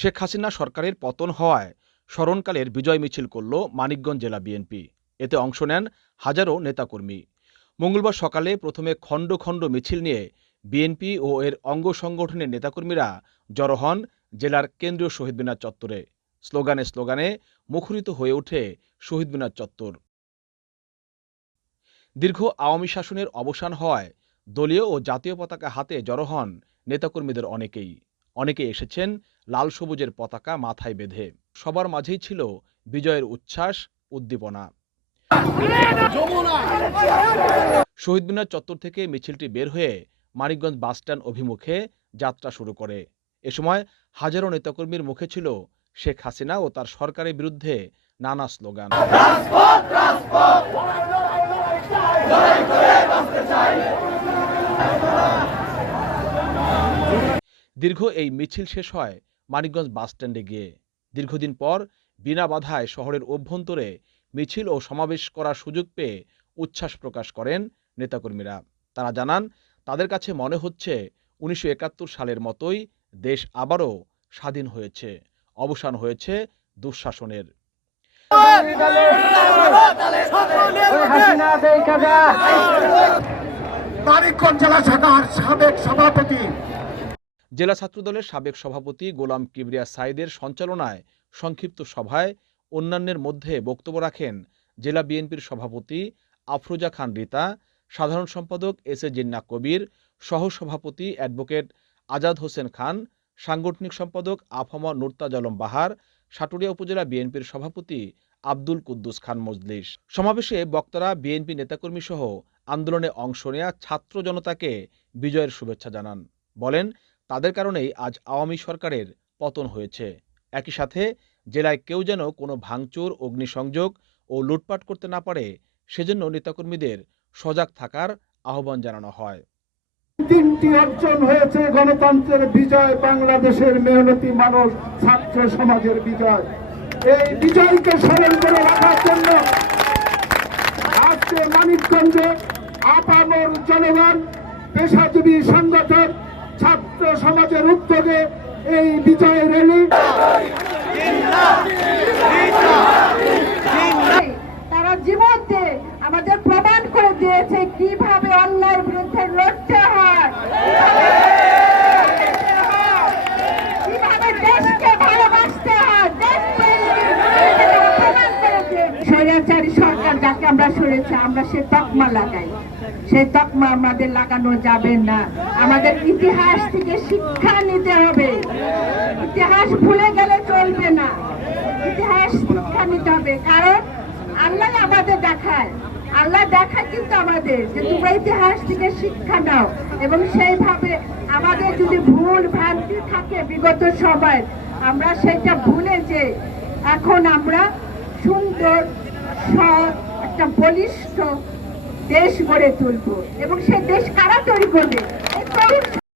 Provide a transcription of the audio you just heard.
শেখ হাসিনা সরকারের পতন হওয়ায় স্মরণকালের বিজয় মিছিল করল মানিকগঞ্জ জেলা বিএনপি। এতে অংশ নেন হাজারো নেতাকর্মী। মঙ্গলবার সকালে প্রথমে খণ্ড খণ্ড মিছিল নিয়ে বিএনপি ও এর অঙ্গ সংগঠনের নেতাকর্মীরা জড়ো হন জেলার কেন্দ্রীয় শহীদ মিনার চত্বরে। স্লোগানে স্লোগানে মুখরিত হয়ে ওঠে শহীদ মিনার চত্বর। দীর্ঘ আওয়ামী শাসনের অবসান হওয়ায় দলীয় ও জাতীয় পতাকা হাতে জড়ো হন নেতাকর্মীদের অনেকেই। অনেকে এসেছেন লাল সবুজের পতাকা মাথায় বেঁধে। সবার মাঝেই ছিল বিজয়ের উচ্ছ্বাস, উদ্দীপনা। শহীদ মিনার চত্বর থেকে মিছিলটি বের হয়ে মানিকগঞ্জ বাসস্ট্যান্ড অভিমুখে যাত্রা শুরু করে। এ সময় হাজারো নেতাকর্মীর মুখে ছিল শেখ হাসিনা ও তার সরকারের বিরুদ্ধে নানা স্লোগান। দীর্ঘ এই মিছিল শেষ হয় মানিকগঞ্জ বাসস্ট্যান্ডে গিয়ে। দীর্ঘদিন পর বিনা বাধায় শহরের অভ্যন্তরে মিছিল ও সমাবেশ করার সুযোগ পেয়ে উচ্ছ্বাস প্রকাশ করেন নেতাকর্মীরা। তারা জানান, তাদের কাছে মনে হচ্ছে উনিশশো একাত্তর সালের মতোই দেশ আবারও স্বাধীন হয়েছে, অবসান হয়েছে দুঃশাসনের। মানিকগঞ্জ জেলা শাখার সাবেক সভাপতি জেলা ছাত্রদলের সাবেক সভাপতি গোলাম কিবরিয়া সাইদের সঞ্চালনায় সংক্ষিপ্ত সভায় অন্যান্যের মধ্যে বক্তব্য রাখেন জেলা বিএনপির সভাপতি আফরোজা খান রিতা, সাধারণ সম্পাদক এস এ জিন্না কবির, সহসভাপতি অ্যাডভোকেট আজাদ হোসেন খান, সাংগঠনিক সম্পাদক আফামা নুরতাজ আলম বাহার, সাটুরিয়া উপজেলা বিএনপির সভাপতি আব্দুল কুদ্দুস খান মজলিস। সমাবেশে বক্তারা বিএনপি নেতাকর্মী সহ আন্দোলনে অংশ নেয়া ছাত্র জনতাকে বিজয়ের শুভেচ্ছা জানান। বলেন তাদের কারণেই আজ আওয়ামী সরকারের পতন হয়েছে। একই সাথে জেলায় কেউ যেন কোনো ভাঙচুর, অগ্নিসংযোগ ও লুটপাট করতে না পারে, সেজন্য নেতাকর্মীদের সজাগ থাকার আহ্বান জানানো হয়। তিনটি অর্জন হয়েছে গণতন্ত্রের বিজয়, বাংলাদেশের মেহনতি মানুষ, ছাত্র সমাজের বিজয়। এই বিজয়কে স্মরণ করে রাখার জন্য আজকে মানিকগঞ্জে আপামর জনগণ, পেশাজীবী সংগঠন ছাত্র সমাজের উদ্যোগে এই বিজয় র্যালি। তারা জীবন দিয়ে আমাদের স্বৈরাচারী সরকার যাকে আমরা সরেছি, আমরা সে তকমা লাগাই। সেই তকমা আমাদের লাগানো যাবে না। আমাদের ইতিহাস থেকে শিক্ষা নিতে হবে। ইতিহাস ভুলে গেলে চলবে না। ইতিহাস শিক্ষা নিতে হবে। কারণ আল্লাহ আমাদের দেখায়। আল্লাহ দেখায় কিন্তু আমাদের যে তোমরা ইতিহাস থেকে শিক্ষা নাও। এবং সেইভাবে আমাদের যদি ভুল ভ্রান্তি থাকে বিগত সময়, আমরা সেটা ভুলে যে এখন আমরা সুন্দর সৎ একটা বলিষ্ঠ দেশ গড়ে তুলব। এবং সে দেশ কারা তৈরি করবে?